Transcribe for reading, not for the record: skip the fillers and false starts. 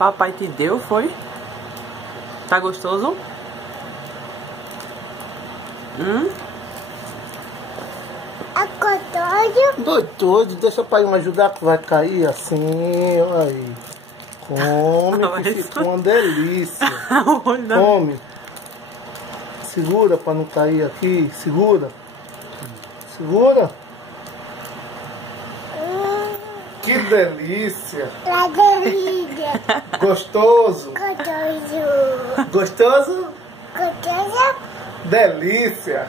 Papai te deu, foi? Tá gostoso? Doido, deixa o pai me ajudar que vai cair assim, aí. Come, que ficou uma delícia. Come. Segura para não cair aqui, segura. Segura. Que delícia. Gostoso. Gostoso? Delícia.